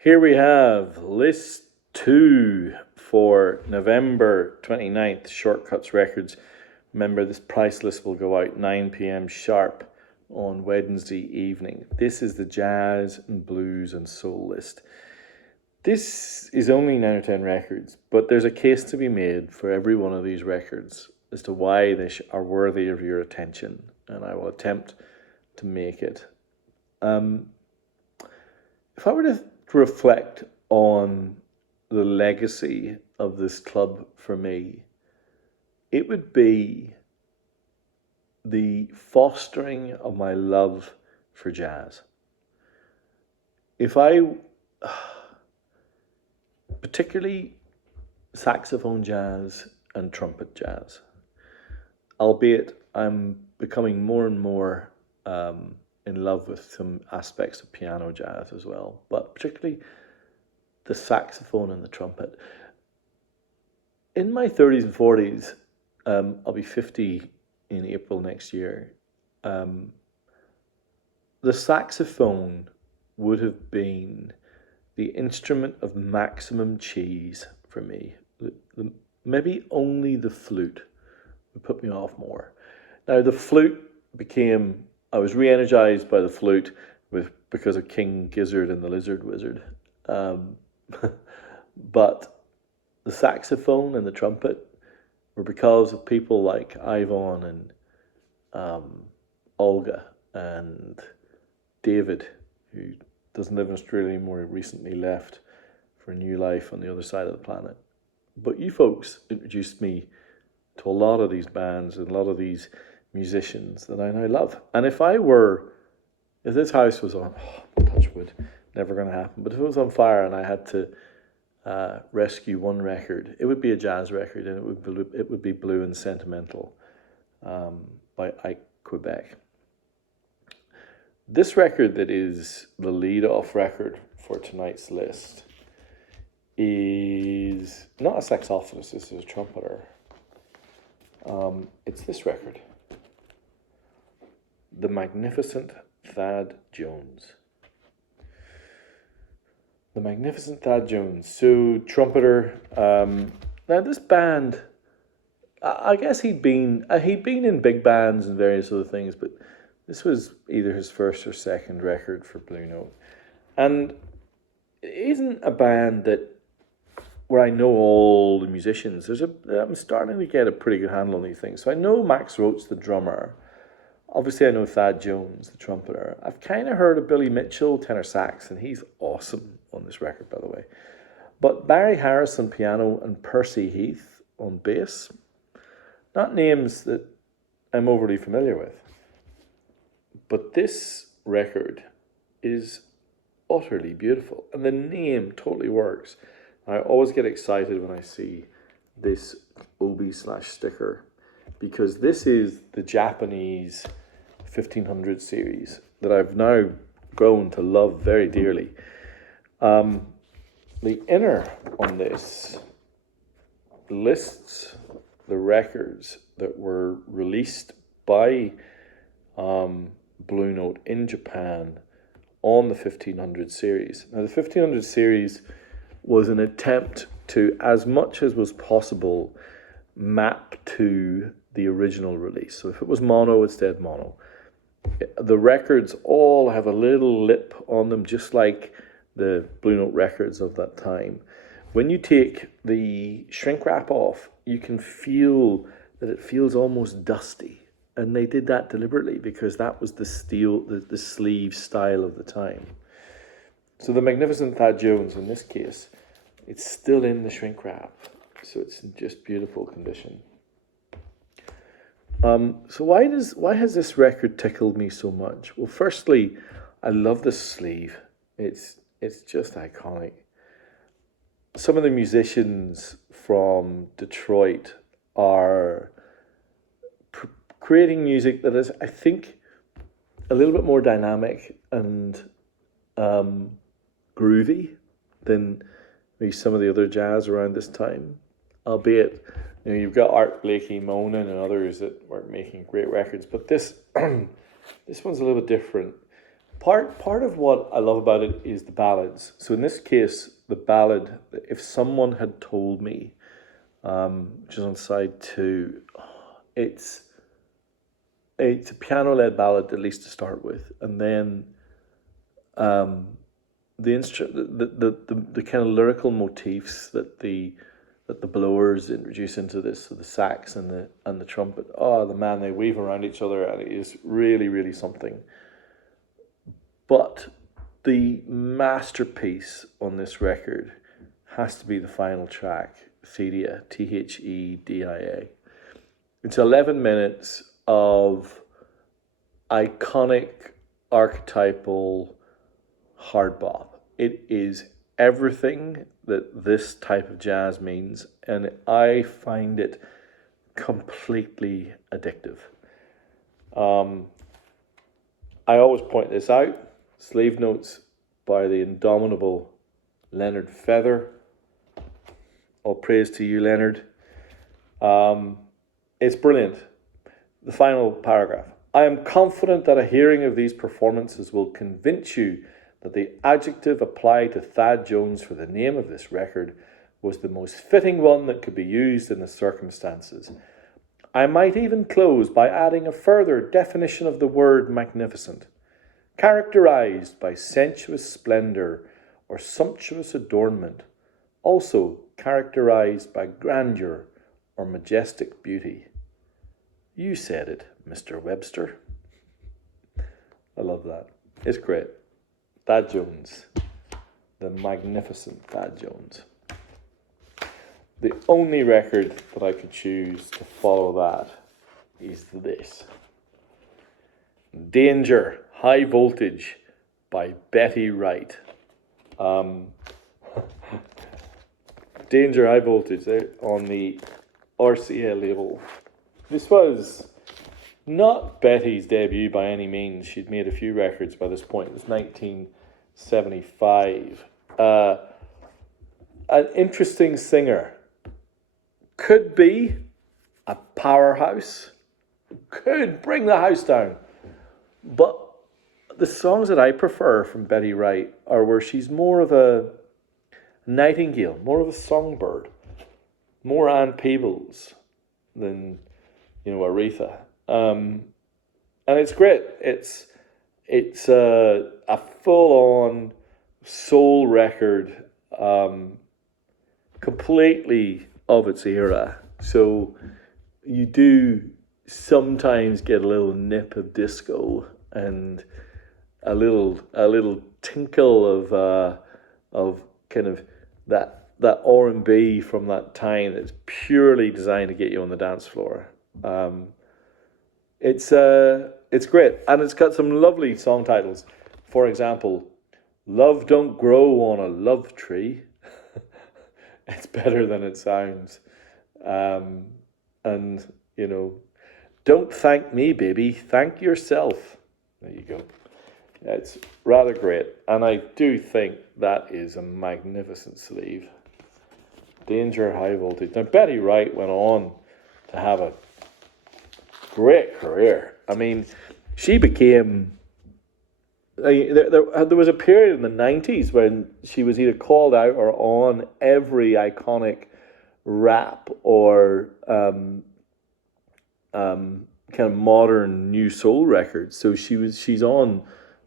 Here we have list 2 for November 29th, Shortcuts Records. Remember, this price list will go out 9 p.m. sharp on Wednesday evening. This is the jazz and blues and soul list. This is only 9 or 10 records, but there's a case to be made for every one of these records as to why they are worthy of your attention, and I will attempt to make it. If I were to reflect on the legacy of this club for me, it would be the fostering of my love for jazz. Particularly saxophone jazz and trumpet jazz, albeit I'm becoming more and more in love with some aspects of piano jazz as well, but particularly the saxophone and the trumpet. In my 30s and 40s, I'll be 50 in April next year. The saxophone would have been the instrument of maximum cheese for me. Maybe only the flute would put me off more. Now, the flute I was re-energized by the flute because of King Gizzard and the Lizard Wizard. But the saxophone and the trumpet were because of people like Ivan and Olga and David, who doesn't live in Australia anymore, recently left for a new life on the other side of the planet. But you folks introduced me to a lot of these bands and a lot of these musicians that I now love. And if this house was on, touch wood, never going to happen, but if it was on fire and I had to rescue one record, it would be a jazz record, and it would be Blue and Sentimental by Ike Quebec. This record that is the lead-off record for tonight's list is not a saxophonist, this is a trumpeter. It's this record, The Magnificent Thad Jones. The Magnificent Thad Jones. So, trumpeter. Now, this band, I guess he'd been in big bands and various other things, but this was either his first or second record for Blue Note. And it isn't a band where I know all the musicians. I'm starting to get a pretty good handle on these things. So I know Max Roach, the drummer. Obviously, I know Thad Jones, the trumpeter. I've kind of heard of Billy Mitchell, tenor sax, and he's awesome on this record, by the way. But Barry Harris on piano and Percy Heath on bass, not names that I'm overly familiar with. But this record is utterly beautiful, and the name totally works. I always get excited when I see this Obi/sticker, because this is the Japanese 1500 series that I've now grown to love very dearly. The inner on this lists the records that were released by Blue Note in Japan on the 1500 series. Now, the 1500 series was an attempt to, as much as was possible, map to the original release. So if it was mono, it's dead mono. The records all have a little lip on them, just like the Blue Note records of that time. When you take the shrink wrap off, you can feel that it feels almost dusty. And they did that deliberately because that was the sleeve style of the time. So the Magnificent Thad Jones, in this case, it's still in the shrink wrap. So it's in just beautiful condition. So why has this record tickled me so much? Well, firstly, I love the sleeve. It's just iconic. Some of the musicians from Detroit are creating music that is, I think, a little bit more dynamic and groovy than maybe some of the other jazz around this time. Albeit, you've got Art Blakey, Monin, and others that were making great records, but this this one's a little bit different. Part of what I love about it is the ballads. So in this case, the ballad. If someone had told me, which is on side two, it's it's a piano led ballad at least to start with, and then um, the the kind of lyrical motifs that the blowers introduce into this, so the sax and the trumpet. Oh, the man, they weave around each other, and it is really really something. But the masterpiece on this record has to be the final track, Thedia, Thedia. It's 11 minutes of iconic, archetypal hard bop. It is everything that this type of jazz means, and I find it completely addictive. Um, I always point this out. Sleeve notes by the indomitable Leonard Feather. All praise to you, Leonard. It's brilliant. The final paragraph. I am confident that a hearing of these performances will convince you that the adjective applied to Thad Jones for the name of this record was the most fitting one that could be used in the circumstances. I might even close by adding a further definition of the word magnificent, characterized by sensuous splendor or sumptuous adornment, also characterized by grandeur or majestic beauty. You said it, Mr. Webster. I love that. It's great. Thad Jones, the magnificent Thad Jones. The only record that I could choose to follow that is this. Danger, High Voltage by Betty Wright. Danger, High Voltage on the RCA label. This was not Betty's debut by any means. She'd made a few records by this point. It was 1975. An interesting singer. Could be a powerhouse. Could bring the house down. But the songs that I prefer from Betty Wright are where she's more of a nightingale, more of a songbird, more Ann Peebles than, Aretha. And it's great. It's a full-on soul record, completely of its era. So you do sometimes get a little nip of disco and a little tinkle of kind of that R&B from that time that's purely designed to get you on the dance floor. It's great, and it's got some lovely song titles. For example, Love Don't Grow on a Love Tree. It's better than it sounds. And, don't thank me, baby, thank yourself. There you go. It's rather great, and I do think that is a magnificent sleeve. Danger, High Voltage. Now, Betty Wright went on to have a great career. I mean, she became... There was a period in the 90s when she was either called out or on every iconic rap or kind of modern new soul records. So she's on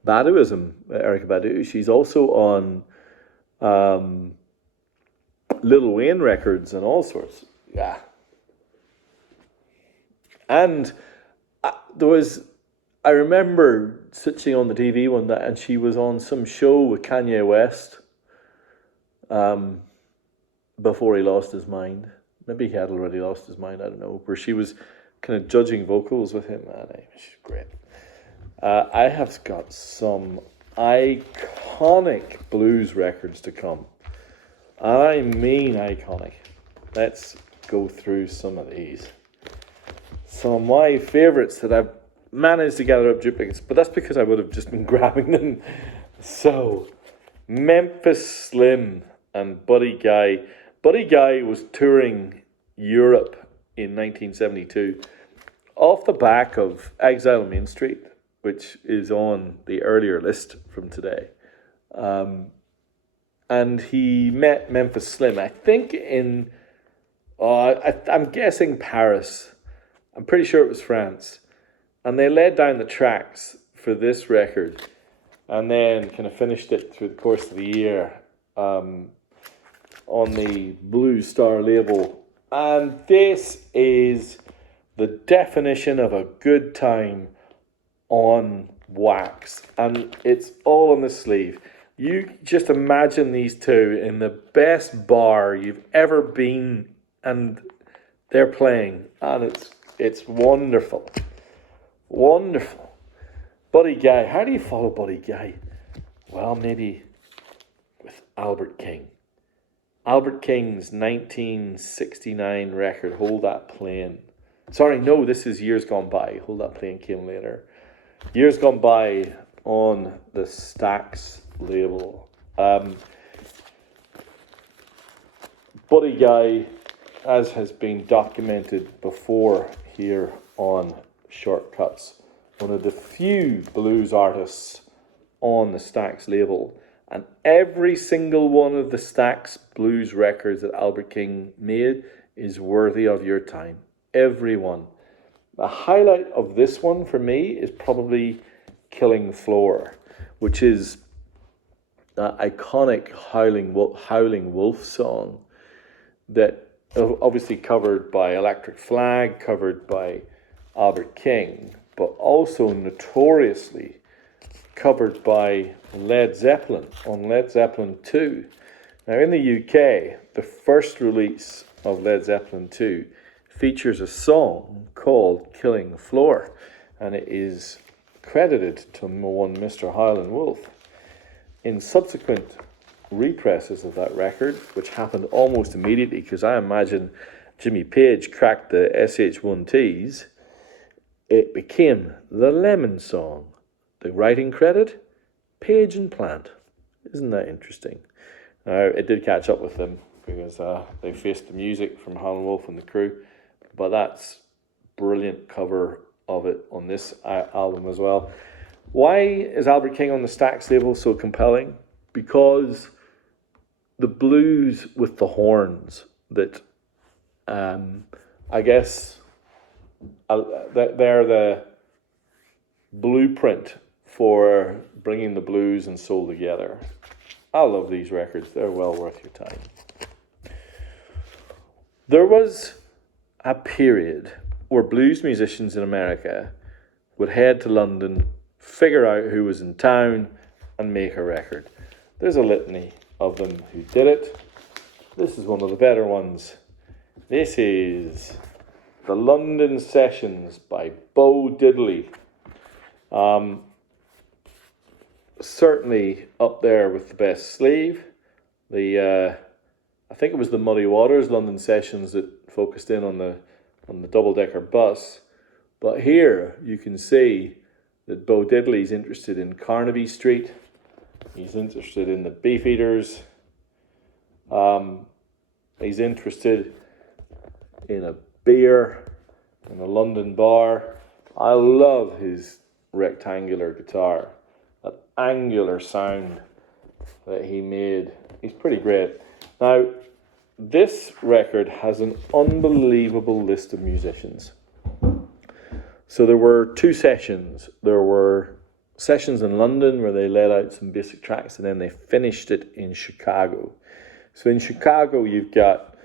Baduism, Erykah Badu. She's also on Lil Wayne records and all sorts. Yeah. And I remember sitting on the TV one day and she was on some show with Kanye West before he lost his mind. Maybe he had already lost his mind, I don't know. Where she was kind of judging vocals with him. And she's great. I have got some iconic blues records to come. I mean iconic. Let's go through some of these. Some of my favourites that I've managed to gather up duplicates, but that's because I would have just been grabbing them. So, Memphis Slim and Buddy Guy. Buddy Guy was touring Europe in 1972 off the back of Exile on Main Street. which is on the earlier list from today. And he met Memphis Slim, I think I'm guessing Paris. I'm pretty sure it was France. And they laid down the tracks for this record and then kind of finished it through the course of the year on the Blue Star label. And this is the definition of a good time on wax. And it's all on the sleeve. You just imagine these two in the best bar you've ever been, and they're playing, and it's wonderful. Wonderful. Buddy Guy. How do you follow Buddy Guy? Well, maybe with Albert King. Albert King's 1969 record, Hold That Plane. Sorry, no, this is Years Gone By. Hold That Plane came later. Years Gone By on the Stax label. Buddy Guy, as has been documented before here on Shortcuts, one of the few blues artists on the Stax label, and every single one of the Stax blues records that Albert King made is worthy of your time. Every one. The highlight of this one for me is probably Killing the Floor, which is that iconic Howling Wolf song that obviously covered by Electric Flag, covered by Albert King, but also notoriously covered by Led Zeppelin on Led Zeppelin 2. Now in the UK, the first release of Led Zeppelin 2 features a song called Killing the Floor, and it is credited to one Mr. Howlin' Wolf. In subsequent represses of that record, which happened almost immediately, because I imagine Jimmy Page cracked the SH1Ts, it became the Lemon Song. The writing credit, Page and Plant. Isn't that interesting? Now, it did catch up with them, because they faced the music from Howlin' Wolf and the crew, but that's brilliant cover of it on this album as well. Why is Albert King on the Stax label so compelling? Because the blues with the horns that I guess they're the blueprint for bringing the blues and soul together. I love these records. They're well worth your time. There was a period where blues musicians in America would head to London, figure out who was in town, and make a record. There's a litany of them who did it. This is one of the better ones. This is the London Sessions by Bo Diddley. Certainly up there with the best sleeve. I think it was the Muddy Waters London Sessions that focused in on the double-decker bus. But here you can see that Bo Diddley's interested in Carnaby Street. He's interested in the Beefeaters. He's interested in a beer in a London bar. I love his rectangular guitar, that angular sound that he made. He's pretty great. Now, this record has an unbelievable list of musicians. So there were two sessions. There were sessions in London where they laid out some basic tracks, and then they finished it in Chicago. So in Chicago, you've got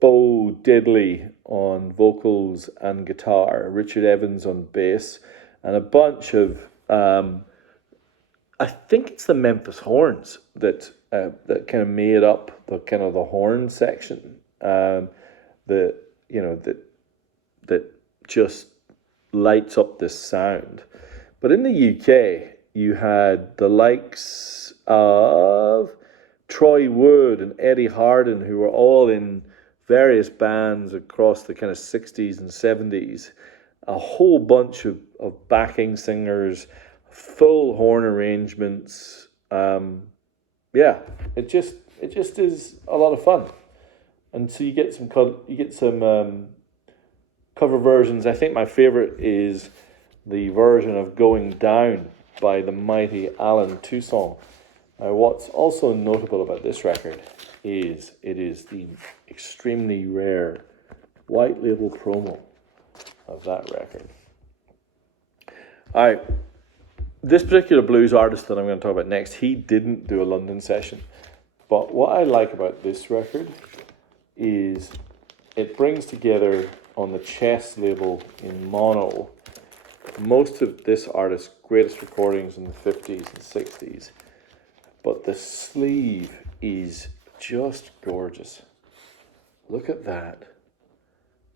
Bo Diddley on vocals and guitar, Richard Evans on bass, and a bunch of, I think it's the Memphis Horns that kind of made up the kind of the horn section, that just lights up this sound. But in the UK, you had the likes of Troy Wood and Eddie Hardin, who were all in various bands across the kind of 60s and 70s. A whole bunch of backing singers, full horn arrangements. It just is a lot of fun. And so you get some cover versions. I think my favorite is the version of Going Down by the mighty Alan Toussaint. Now, what's also notable about this record is it is the extremely rare white label promo of that record. Alright, this particular blues artist that I'm going to talk about next, he didn't do a London session. But what I like about this record is it brings together on the Chess label in mono most of this artist's greatest recordings in the 50s and 60s. But the sleeve is just gorgeous. Look at that.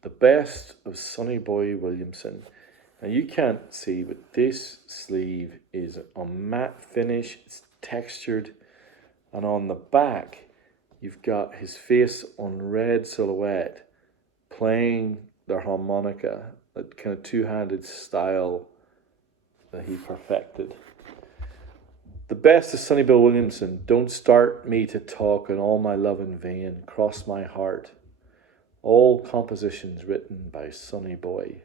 The best of Sonny Boy Williamson. Now you can't see, but this sleeve is a matte finish. It's textured. And on the back, you've got his face on red silhouette playing the harmonica, that kind of two-handed style that he perfected. The best of Sonny Bill Williamson. Don't start me to talk and all my love in vain. Cross my heart. All compositions written by Sonny Boy.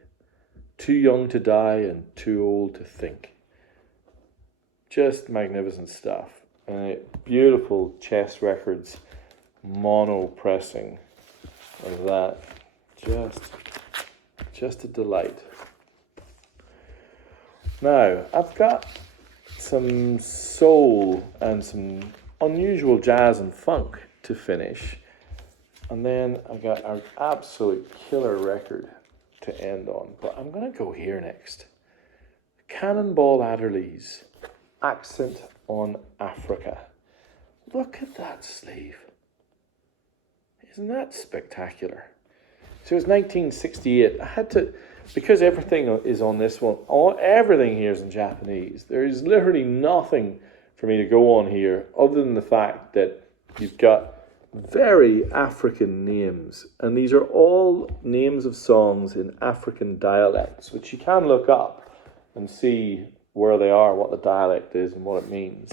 Too young to die and too old to think. Just magnificent stuff. Beautiful Chess Records mono pressing of that. Just a delight. Now, I've got some soul and some unusual jazz and funk to finish. And then I've got our absolute killer record to end on. But I'm going to go here next. Cannonball Adderley's Accent on Africa. Look at that sleeve. Isn't that spectacular? So it was 1968. I had to, because everything is on this one, everything here is in Japanese. There is literally nothing for me to go on here other than the fact that you've got very African names. And these are all names of songs in African dialects, which you can look up and see where they are, what the dialect is, and what it means.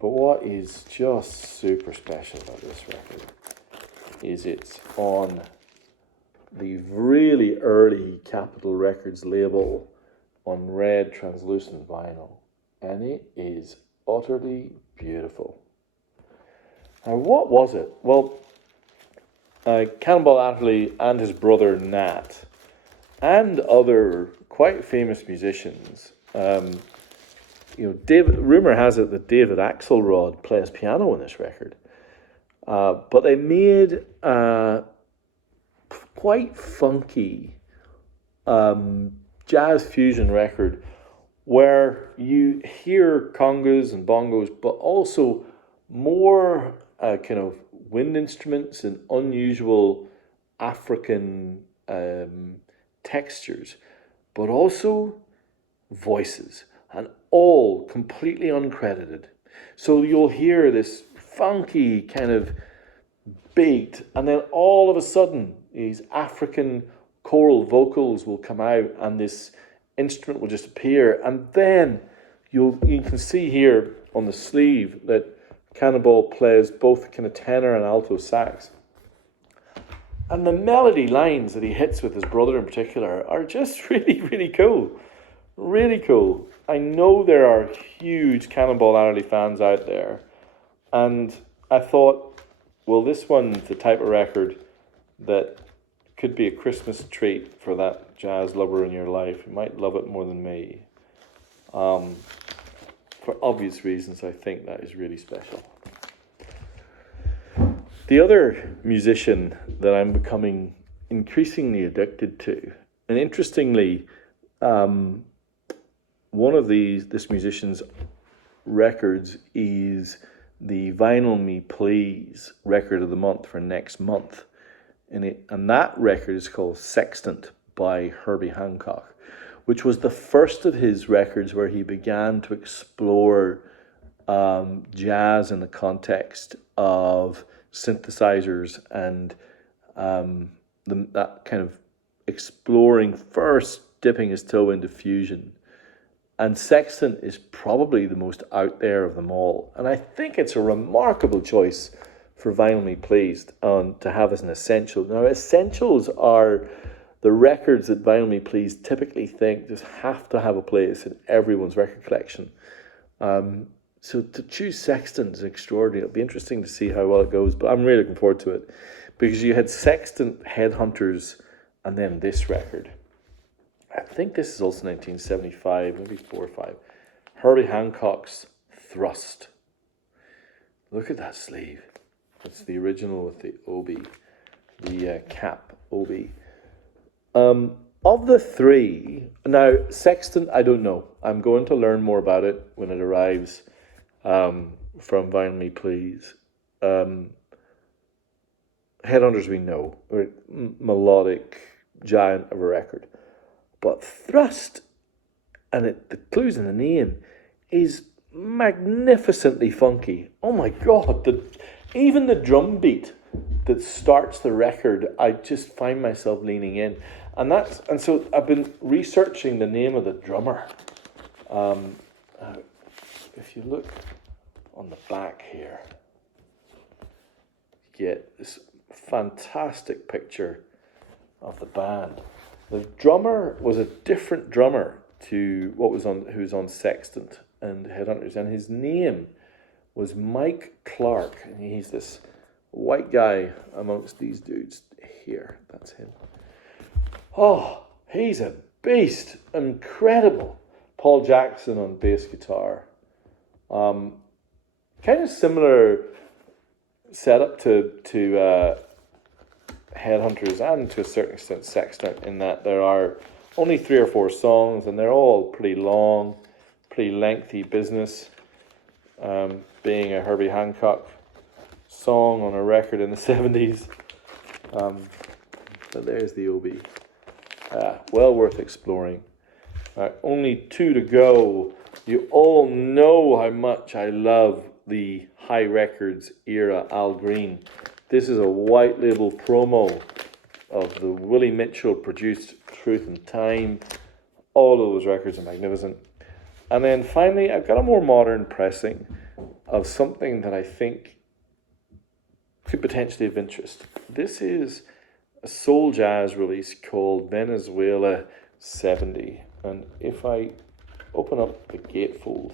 But what is just super special about this record is it's on the really early Capitol Records label on red translucent vinyl. And it is utterly beautiful. Now, what was it? Well, Cannonball Adderley and his brother Nat and other quite famous musicians. Rumor has it that David Axelrod plays piano in this record. But they made a quite funky jazz fusion record where you hear congas and bongos, but also more kind of wind instruments and unusual African textures, but also voices, and all completely uncredited. So you'll hear this funky kind of beat, and then all of a sudden these African choral vocals will come out and this instrument will just appear, and then you can see here on the sleeve that Cannonball plays both kind of tenor and alto sax. And the melody lines that he hits with his brother in particular are just really, really cool. Really cool. I know there are huge Cannonball Adderley fans out there. And I thought, well, this one's the type of record that could be a Christmas treat for that jazz lover in your life. You might love it more than me. For obvious reasons, I think that is really special. The other musician that I'm becoming increasingly addicted to, and interestingly, one of this musician's records is the Vinyl Me Please record of the month for next month. And that record is called Sextant by Herbie Hancock, which was the first of his records where he began to explore jazz in the context of synthesizers and that kind of exploring, first dipping his toe into fusion. And Sextant is probably the most out there of them all. And I think it's a remarkable choice for Vinyl Me Pleased to have as an essential. Now, essentials are the records that Vinyl Me Please typically think just have to have a place in everyone's record collection. So to choose Sextant is extraordinary. It'll be interesting to see how well it goes, but I'm really looking forward to it, because you had Sextant, Headhunters, and then this record. I think this is also 1975, maybe 4 or 5. Herbie Hancock's Thrust. Look at that sleeve. It's the original with the OB, the cap OB. Of the three, now Sextant, I don't know. I'm going to learn more about it when it arrives from Vinyl Me Please. Headhunters we know, melodic giant of a record. But Thrust, and the clues in the name, is magnificently funky. Oh my God, even the drum beat that starts the record, I just find myself leaning in. And so I've been researching the name of the drummer. If you look on the back here, you get this fantastic picture of the band. The drummer was a different drummer to who was on Sextant and Headhunters, and his name was Mike Clark, and he's this white guy amongst these dudes here. That's him. Oh, he's a beast. Incredible. Paul Jackson on bass guitar. Kind of similar setup to Headhunters and to a certain extent Sextant, in that there are only 3 or 4 songs and they're all pretty long, pretty lengthy business. Being a Herbie Hancock song on a record in the 70s. But there's the OB. Well worth exploring. Only 2 to go. You all know how much I love the High Records era Al Green. This is a white label promo of the Willie Mitchell produced Truth and Time. All of those records are magnificent. And then finally, I've got a more modern pressing of something that I think could potentially have interest. This is a soul jazz release called Venezuela 70. And if I open up the gatefold,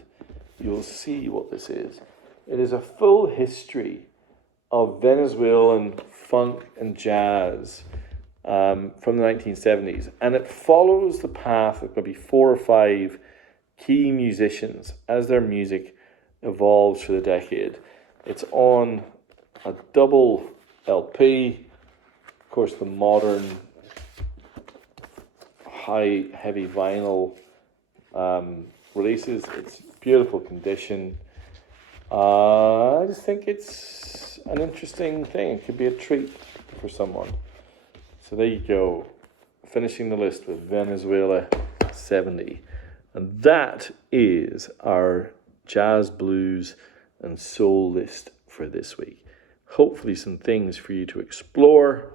you'll see what this is. It is a full history of Venezuelan funk and jazz from the 1970s. And it follows the path of maybe 4 or 5 key musicians as their music evolves for the decade. It's on a double LP. Of course, the modern heavy vinyl releases. It's beautiful condition. I just think it's an interesting thing. It could be a treat for someone. So there you go. Finishing the list with Venezuela 70. And that is our jazz, blues, and soul list for this week. Hopefully some things for you to explore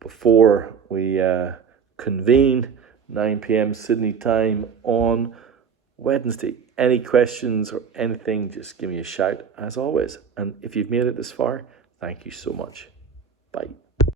before we convene 9 p.m. Sydney time on Wednesday. Any questions or anything, just give me a shout as always. And if you've made it this far, thank you so much. Bye.